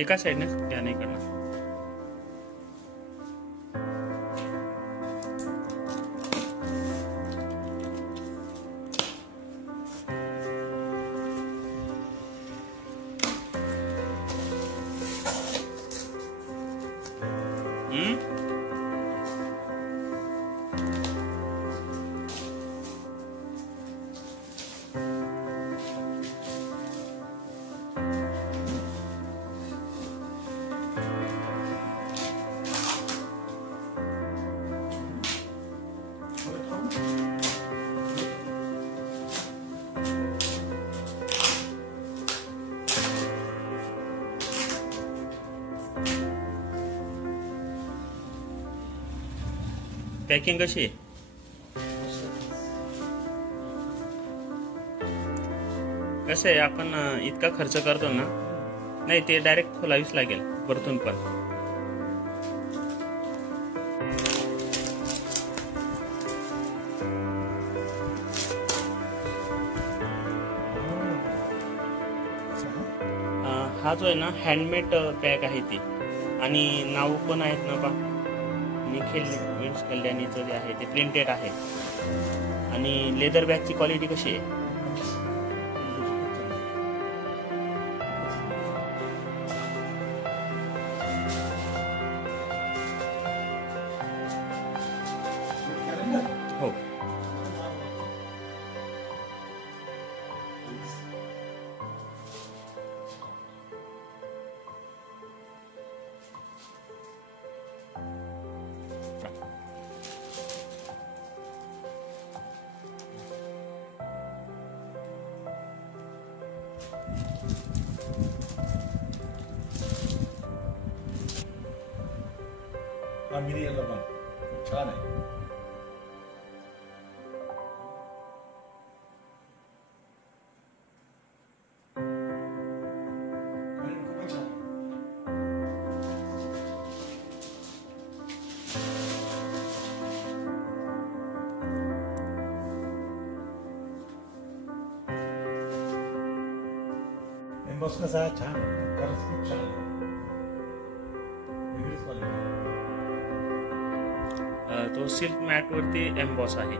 एका साइडने त्या नाही करणार. पॅकिंग कशी आहे? कसं आहे, आपण इतका खर्च करतो ना, नाही ते डायरेक्ट खोलावीच लागेल वरतून पण. हा जो आहे ना हँडमेड पॅक आहे ती, आणि नाव पण आहेत ना पा, निखिल विंड्स कल्याणीचं जे आहे ते प्रिंटेड आहे. आणि लेदर बॅगची क्वालिटी कशी आहे? हो. मिनी येलो पण छान आहे. एम्बॉस कसा छान आहे, खरंच खूप छान आहे. वेगळीच क्वालिटी. तो सिल्क मॅट वरती एम्बॉस आहे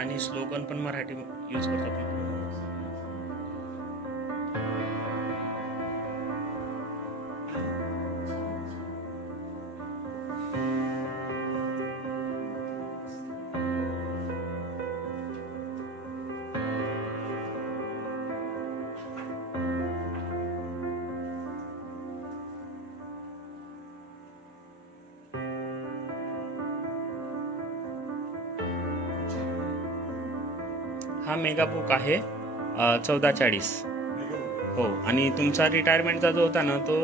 आणि स्लोगन पण मराठी यूज करतात. हा मेगा बुक आहे 1440. हो, आणि तुमचा रिटायरमेंटचा जो होता ना तो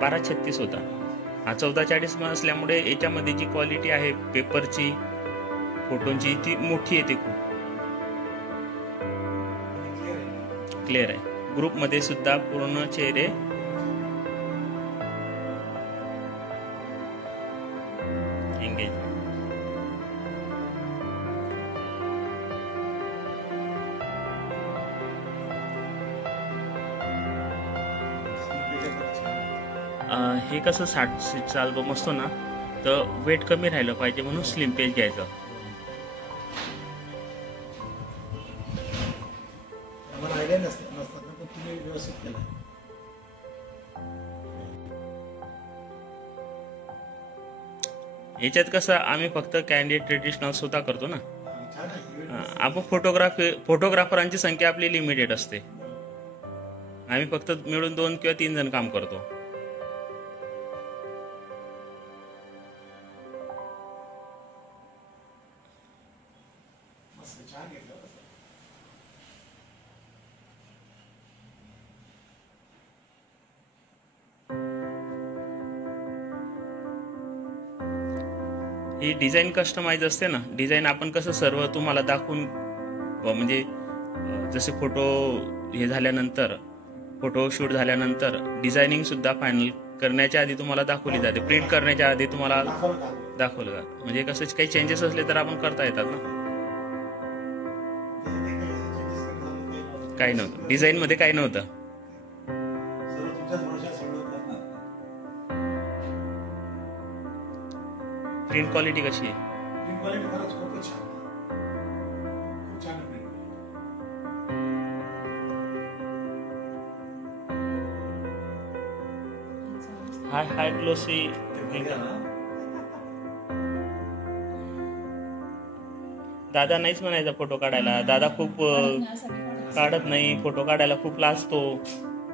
1236 होता. हा 1440 असल्यामुळे याच्यामध्ये जी क्वालिटी आहे पेपरची, फोटोंची, ती मोठी येते, खूप क्लिअर आहे. ग्रुपमध्ये सुद्धा पूर्ण चेहरे एंगेज. हे कसं 60 सीटचा अल्बम असतो ना, तर वेट कमी राहिलं पाहिजे म्हणून स्लिम पेज घ्यायचं. आम्हाला आयडिया नसतात ना, पण तुम्ही व्यवस्थित केलं. याच्यात कसं आम्ही फक्त कॅन्डिड ट्रेडिशनल सुद्धा करतो ना. आपण फोटोग्राफरांची संख्या आपली लिमिटेड असते. आम्ही फक्त मिळून 2 किंवा 3 जण काम करतो. ही डिझाईन कस्टमाइज असते ना. डिझाईन आपण कसं सर्व तुम्हाला दाखवून, म्हणजे जसे फोटो हे झाल्यानंतर, फोटोशूट झाल्यानंतर डिझायनिंग सुद्धा फायनल करण्याच्या आधी तुम्हाला दाखवली जाते. प्रिंट करण्याच्या आधी तुम्हाला दाखवलं जातं. म्हणजे कसं काही चेंजेस असले तर आपण करता येतात ना. काही नव्हतं, डिझाईन मध्ये काही नव्हतं. सर्व तुमच्याच भरोशावर सगळं करणार. प्रिंट क्वालिटी कशी आहे? प्रिंट क्वालिटी खरंच खूपच छान आहे. खूप छान प्रिंट. हाय ग्लोसी प्रिंट. दादा नाहीच म्हणायचा फोटो काढायला. दादा खूप काढत नाही, फोटो काढायला खूप लाजतो.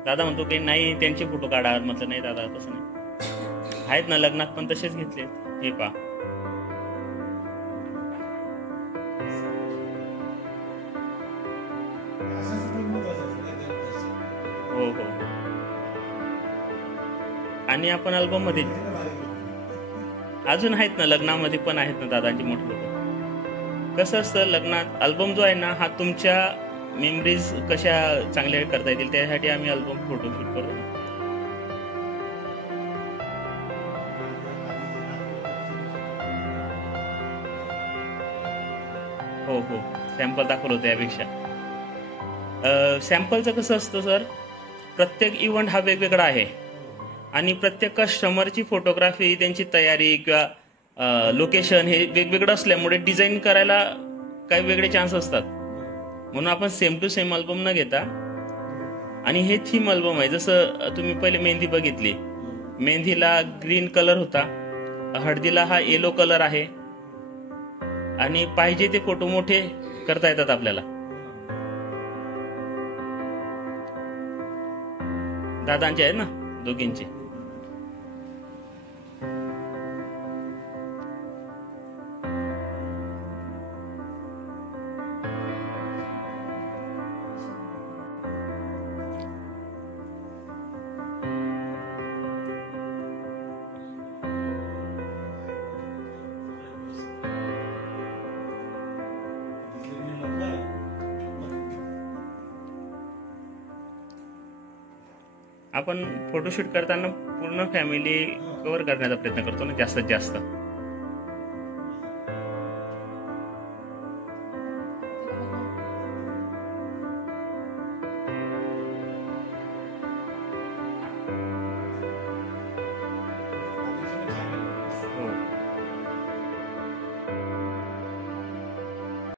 दादा म्हणतो की नाही त्यांचे फोटो काढा. म्हटलं नाही दादा तसं नाही. आहेत ना लग्नात पण तसेच घेतले. हे पा हो हो. आणि आपण अल्बम मध्ये अजून आहेत ना, लग्नामध्ये पण आहेत ना दादांचे मोठे फोटो. कसं असतं लग्नात अल्बम जो आहे ना हा तुमच्या मेमरीज कशा चांगल्या करता येतील त्यासाठी आम्ही अल्बम फोटोशूट करतो. हो हो, सॅम्पल दाखवलं होतं यापेक्षा. सॅम्पलचं कसं असतं सर, प्रत्येक इव्हेंट हा वेगवेगळा आहे आणि प्रत्येक कस्टमरची फोटोग्राफी, त्यांची तयारी किंवा लोकेशन हे वेगवेगळं असल्यामुळे डिझाईन करायला काही वेगळे चान्स असतात. म्हणून आपण सेम टू सेम अल्बम न घेता, आणि हे थीम अल्बम आहे. जसं तुम्ही पहिले मेहंदी बघितली, मेहंदीला ग्रीन कलर होता, हळदीला हा येलो कलर आहे, आणि पाहिजे ते फोटो मोठे करता येतात आपल्याला. दादांचे आहेत ना दोघींचे. आपण फोटोशूट करताना पूर्ण फॅमिली कव्हर करण्याचा प्रयत्न करतो ना जास्तीत जास्त.